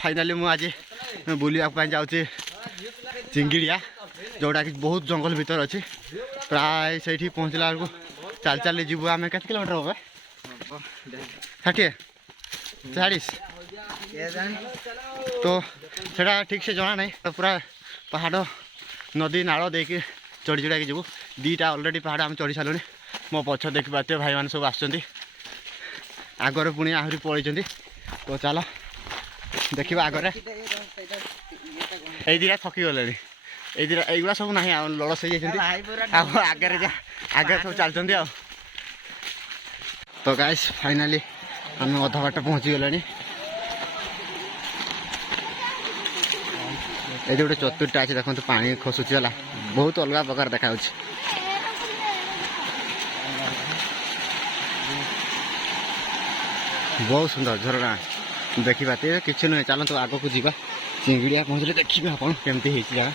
Finally मुझे आज बुलावाई जाऊँगी चिंगिड़िया जोटा कि बहुत जंगल भीतर अच्छी प्राय से पहुँचला बेलू चल चल जीव आम के किलोमीटर हम 60 40 तो सेटा ठीक से जना नहीं तो पूरा पहाड़ नदी नाल देके चढ़ी चढ़ाई जीव दीटा अलरेडी पहाड़ आम चढ़ी सारूँ मो पछ देखी पाते भाई मैंने सब आगर पुणी आहरी पलैं तो चल देखा आगे ये दिटा थकी गले युवा सब ना लड़स आगे आगे सब चलते तो गाइस फाइनाली आम अधा बाट पहुँची गले ये गोटे चतुर्टा अच्छे देखो पानी खसुची है बहुत अलग प्रकार देखा बहुत सुंदर झरना देखी पाते किसी नुहे चलते आग को जीवा चिंगिड़िया पहुँचले देखिए आप केमती जगह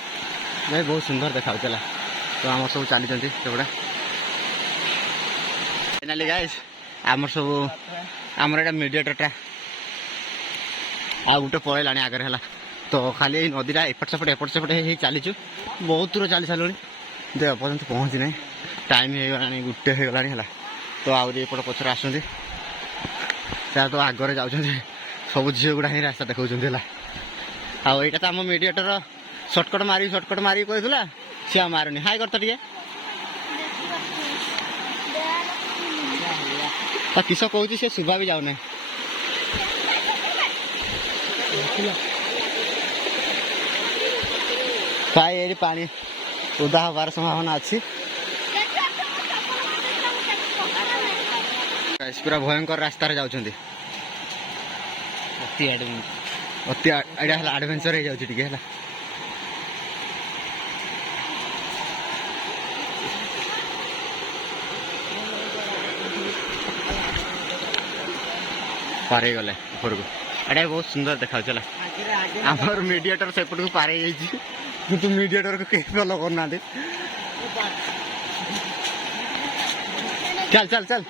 भाई बहुत सुंदर देखा तो आम सब चली सेपटा फाइनाली गाइस आमर सब आमर एटा मीडिएटरटा आ गोटे पलैला आगे है तो खाली नदीटा एपट सेपट चलीचु बहुत दूर चली सारूँ दे पर्यंत पहुँची ना टाइम हो गला गोटे हो गला है तो आहरी एपट पचर आसुँच तो आगे जाऊँ सब झील गुड़ा ही रास्ता देखा आईटा तो आम मीडिएटर सर्टकट मारी कहला सी मारुनी हाई कर तो किस कहूँ सी शुभा भी जाऊना प्राय ये पानी उदा हबार संभावना अच्छी पूरा भयंकर रास्तार जाऊँच अति एडवेंचर हो जाऊँ टे पारे गले ऊपर को एटा बहुत सुंदर देखा आमर मीडिएटर सेपट को पारे कि मीडिएटर को कहीं फॉलो करना चल चल चल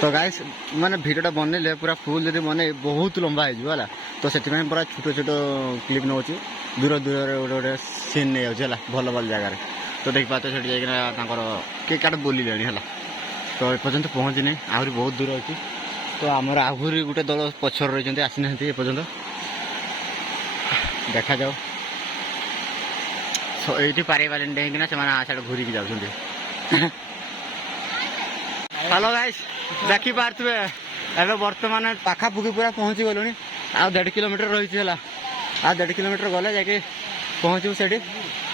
तो गाइस माने भिडियोटा बनइले पूरा फुल जब बन बहुत लंबा है तो से पूरा छोट छोट क्लिप नौ दूर दूर गोटे गोटे सीन नहीं जाऊँ भल भल जगार तो देख पाते किए क्या बोलिले है तो एपर्तंत पहुँची नहीं आहरी बहुत दूर अच्छी तो आमर आहरी गोटे दल पछर रही आसी ना एपर्तंत देखा जाओ ये पारे पारे डेईकिना से घूरिकी जाऊँ हेलो गाइस देखी पारे एवं बर्तमान पाखापुखी पूरा पहुँची गलु आ 1.5 किलोमीटर रही है आ 1.5 किलोमीटर गले जाके पहुँचू से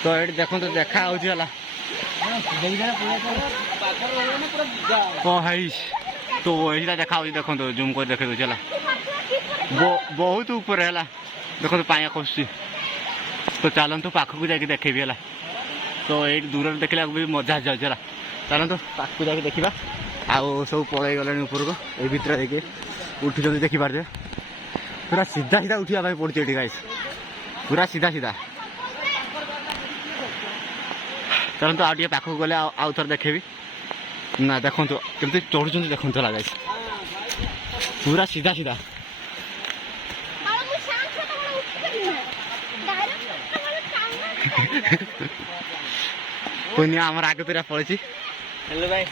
तो ये देखो तो देखा है तो वही देखा देखो तो जूम कर देखे दूसरी बहुत ऊपर है देखो तो पानी खसुची तो चलतु पाखक जाके देखेबी है तो ये दूर देखला भी मजा जाऊँ चलतु पाखक जाके देखा आउ सब पलि गले ऊपर को ये भितर देखिए उठी देखी पारे पूरा सीधा सीधा उठा पड़ी ये गाइस पूरा सीधा सीधा चलते आउ टे पाखक गले आउ थर देखेबी ना देखो केमती चढ़ुं देखो गाइस पूरा सीधा सीधा पुनिया आम आगे पूरा पड़ी हेलो भाई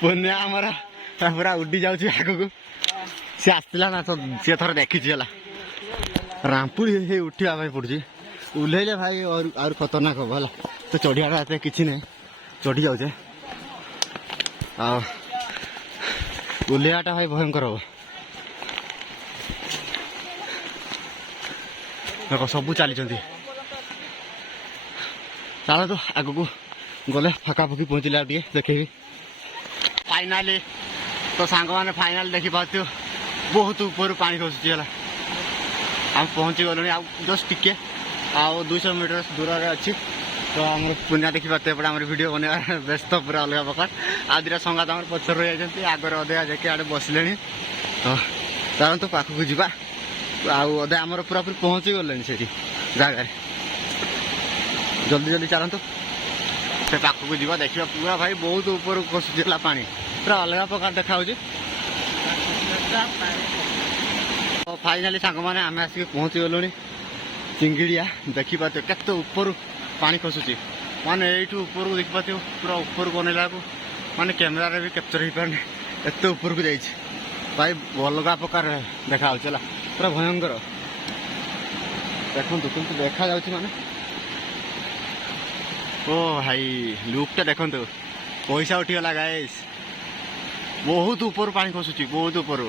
पुनिया आमर पूरा उड़ी जाऊँ आग को सी आसला ना तो सी थर देखी रामपुरी उठा पड़ी उल्ले भाई और खतरनाक हम है तो चढ़िया किसी नहीं चढ़ी जाऊे उल्लेटा भाई भयंकर हम देख सबू चली चल तो आग को गले फाकाफुकी पहुँचले टे देखेबी फाइनाली तो सांग मैंने फाइनाल देखी पाते बहुत ऊपर पानी खसुची है आम पहुँची गलु जस्ट टिके 200 मीटर दूर अच्छी तो आम पुनिया देखी पाते आम भिड बनवा व्यस्त पूरा अलग प्रकार आ दुटा संगात आम पचर रही जाती आगे अधे जाके आड़े बसले तो चलते पाखक जावा आधे आमर पूरा पूरी पहुँची गले से जगह जल्दी जल्दी चलतु से पाखक जा देखा पूरा भाई बहुत ऊपर खसुला पा पूरा अलग प्रकार देखा फाइनाली सांग मैंने आम आसिक पहुँची गलु चिंगिड़िया देखिपारे केत ऊपर पानी खसुची माने यू ऊपर को देखिपारे पूरा ऊपर को अनेला माने कैमेरा भी कैप्चर हो पारे एत ऊपर को जाइए भाई अलग प्रकार देखा पूरा भयंकर देखु तुमको देखा माने ओ भाई लुकटा देखु पैसा उठीगला गाइस बहुत ऊपर पानी खसुची बहुत ऊपर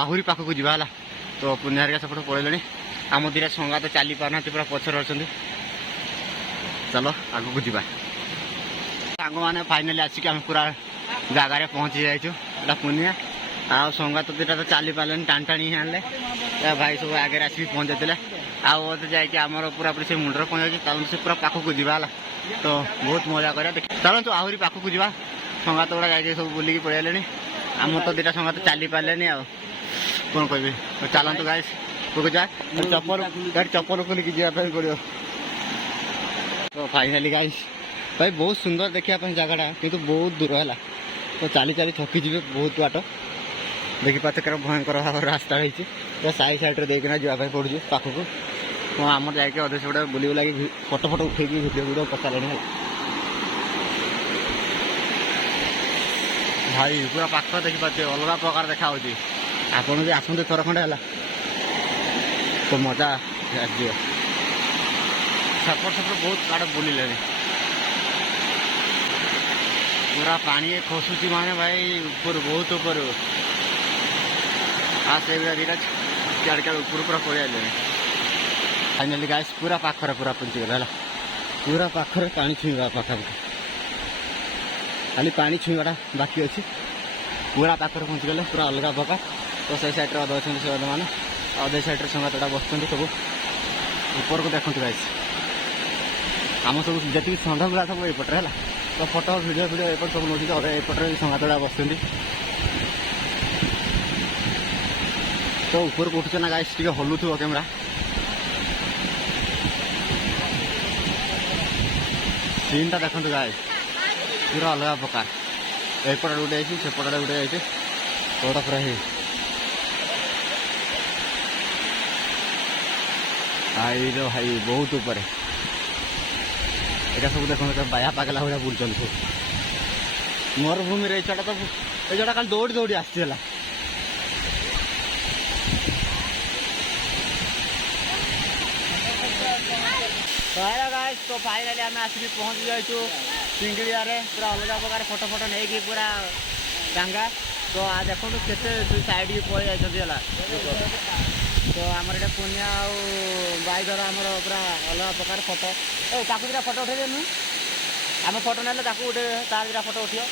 आहरी पाखक जावा तो पुण्यारिका सेपट पड़े आम दीटा संगा तो चली पारना पूरा पचर अच्छा चलो आग को जा सांग मैंने फाइनाली आसिक आम पूरा जगार पहुँची जाइए पुनिया आ संगात दीटा तो चली पारे टाण टाणी आने भाई सब आगे आसिक पहुँच जाते आते जामर पूरा पूरी से मुंडर पहुँच जाए से पूरा पाखक जावा तो बहुत मजा कर चलते आहरी पाखक जा संगात गुड़ा जाए सब बुलिकी पड़े आम तो दीटा संगात चली पारे आ कौन कह चलतु गाइस को जाए चप्पल गाड़ी चप्पल खोलिकी जावाई पड़ो तो फाइनाली गाइस भाई बहुत सुंदर देखा जगह किंतु बहुत दूर है तो चली चली थकी जी बहुत बाट देखिपारे क्या भयंकर भाव रास्ता है तो साइड साइड देना जावाई पड़ू पाखक हाँ आम जाके अधे से बुले बुला फोटो फोटो उठे भिडियो भिडियो पचारे भाई पूरा पाख देखिपारे अलग प्रकार देखा आपन भी आसते थर खंडे है तो मजा आसो सपट सपट बहुत आड़े बुलिले पूरा पानी खसुची माने भाई ऊपर बहुत ऊपर आसे दीटा चार चार ऊपर पूरा पड़े आए फाइनाली गाइस पूरा पाखर पूरा पहुँची गला पूरा पाखर पानी छुईवा पाखापाखि खाली पानी छुईवाटा बाकी अच्छी पूरा पाखर पहुँची गले पूरा अलग प्रकार तो से सैड्रे अधे अच्छे से अधे मैंने अधे सैड्रे संगातटा बस सब ऊपर को देखते गाइस आम सब जी सन्धा गुड़ा सब एपटे है तो फोटो भिडियो भिडियो एपट सब नौ अधे एपटे संगातटा बस तो ऊपर को उठुचे ना गाइस टे हलुव कैमेरा सीनटा देखते गाइस पूरा अलग प्रकार एपटे गोटे आई सेपटे गोटे आई गोटा पूरा ही भाई रो भाई बहुत ऊपर এটা सब देखो बाया पागला भाया बुलचन मरुभूमि ये तो ये खाली दौड़ी दौड़ी आसला तो फाइनाली आम आसिक पहुँची जाइए चिंगिड़िया पूरा अलग प्रकार फोटो फोटो नहीं कि पूरा डांगा तो आ देखो के साइड की पड़े जाइए तो आमर ये पुनिया आईधर आमर पूरा अलग प्रकार फोटो दीटा फोटो उठे नु आम फोटो ना उठे तार दीटा फोटो उठियो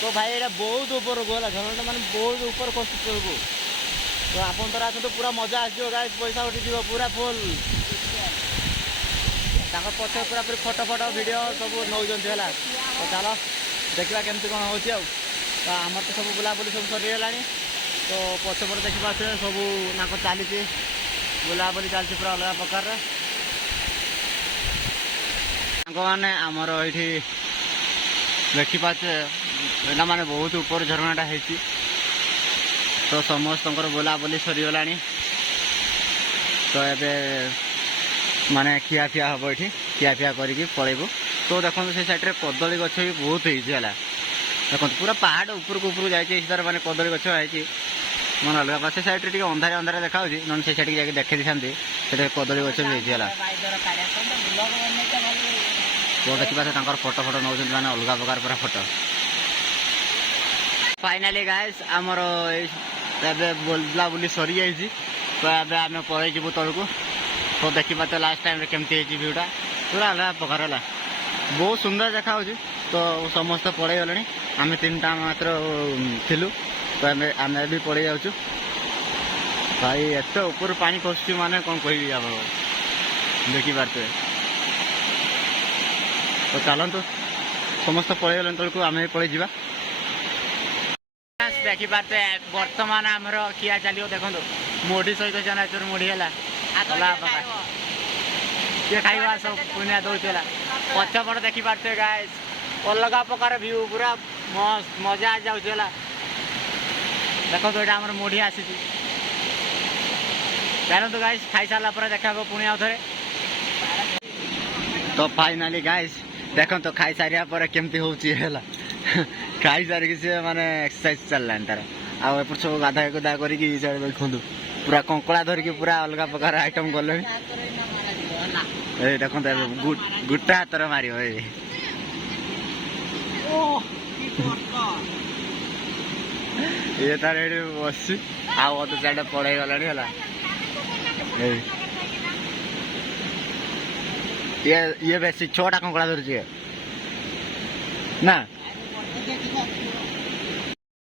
तो भाई ये बहुत ऊपर गला झरना मैंने बहुत ऊपर खसुच तो आप आसतु पूरा मजा आसो गाइस पैसा उठी पूरा फुल पक्ष पूरा पूरी फोटो फोटो भिडियो सब नौ है तो चलो देखा केमती कौन हो तो आम तो सब बुलाबुली सब सरीगला तो पछपटे देखिपे सब ना चली बुलाबुली चलती पूरा अलग प्रकार मैंने आमर ये देखिपे माने बहुत ऊपर झरनाटा है तो समस्त बुलाबुली सरीगला तो ये माने खियाफिया हम ये खियाफिया करके पलैबू तो देखो से साइड कदली गछ भी बहुत है देखो पूरा पहाड़ ऊपर को ऊपर जाइए माने कदली गछ है मन अलग से साइड टे अंधारे अंधारे देखा ना से साइड जाके देखी था कदली गछ भी है तो देखा फोटो फोटो नौ मैंने अलग प्रकार पूरा फोटो फाइनाली गाइस आमर बुला बुली सरी जाइए तो ये आम पलू तौक तो देखिए लास्ट टाइम केमती व्यूटा पूरा अलग प्रकार है बहुत सुंदर देखा तो समस्त पड़े गले आम तीन टा मात्र थिलु तो आम भी पड़े जाऊँ भाई एत ऊपर पानी खसुची माने कौन कह आप देखिपारे तो चलतु समस्त पड़े गले तौक आम भी पड़े जा देखिपारे बर्तमान आमर किया चलो देखो मुढ़ी सहित चनाचुर मुढ़ी है କିଏ ଖାଇବା ସବୁ ପୁନିଆ ଦେଉଥିଲା ପଛପଟ ଦେଖିପାରୁଥିବେ ଗାଇସ୍ ଅଲଗା ପ୍ରକାର ଭିୟୁ ପୁରା ମସ୍ତ ମଜା ଆସିଯାଉଛି ହେଲା ଦେଖନ୍ତୁ ଏଇଟା ଆମର ମୁଢ଼ି ଆସିଛି ଚାଲନ୍ତୁ ଗାଇସ୍ ଖାଇସାରିଲା ପରେ ଦେଖା ହେବ ପୁଣି ଆଉ ଥରେ ତ ଫାଇନାଲି ଗାଇସ୍ ଦେଖନ୍ତୁ ଖାଇସାରିବା ପରେ କେମିତି ହେଉଛି ହେଲା ଖାଇସାରିକି ସିଏ ମାନେ ଏକ୍ସରସାଇଜ ଚାଲିଲାଣି ତାର ଆଉ ଏପଟ ସବୁ ଗାଧା ଗୁଧା କରିକି ଦେଖନ୍ତୁ ପୁରା କଙ୍କଡ଼ା ଧରିକି ପୁରା ଅଲଗା ପ୍ରକାର ଆଇଟମ୍ କଲେଣି ଏଇ ଦେଖନ୍ତୁ ଏବେ ଗୋଟା ହାତରେ ମାରିବ ଏଇ ଇଏ ତାର ଏଠି ବସିଛି ଆଉ ଅଧେ ସାଇଡ୍ ପଳେଇ ଗଲାଣି ହେଲା ଇଏ ବେଶୀ 6ଟା କଙ୍କଡ଼ା ଧରୁଛି ନା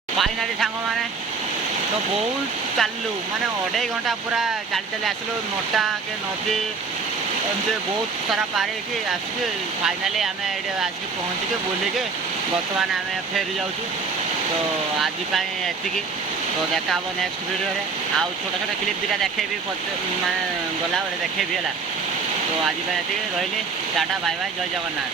ଫାଇନାଲି ସାଙ୍ଗମାନେ ତ ବହୁତ ଚାଲିଲୁ ମାନେ 2.5 ଘଣ୍ଟା ପୁରା ଚାଲି ଚାଲି ଆସିଲୁ ନଟା କେ ନଦୀ ଏମିତି ବହୁତ ସାରା ପାରିକି ଆସିକି ଫାଇନାଲି ଆମେ ଏଠି ଆସିକି ପହଞ୍ଚିକି ବୁଲିକି ବର୍ତ୍ତମାନ ଆମେ ଫେରି ଯାଉଛୁ ତ ଆଜି ପାଇଁ ଏତିକି ତ ଦେଖା ହେବ ନେକ୍ସଟ ଭିଡ଼ିଓରେ ଆଉ ଛୋଟ ଛୋଟ କ୍ଲିପ୍ ଦୁଇଟା ଦେଖେଇବି ମାନେ ଗଲାବେଳେ ଦେଖେଇବି ହେଲା ତ ଆଜି ପାଇଁ ଏତିକି ରହିଲି ଟାଟା ବାଇ ବାଇ ଜୟ ଜଗନ୍ନାଥ।